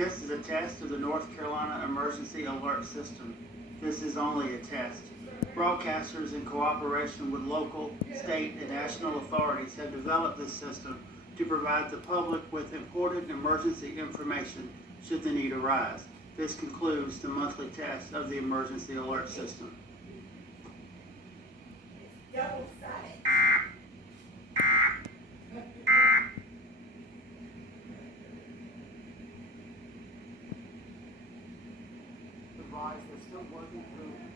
This is a test of the North Carolina Emergency Alert System. This is only a test. Broadcasters, in cooperation with local, state, and national authorities, have developed this system to provide the public with important emergency information should the need arise. This concludes the monthly test of the Emergency Alert System. They're still working through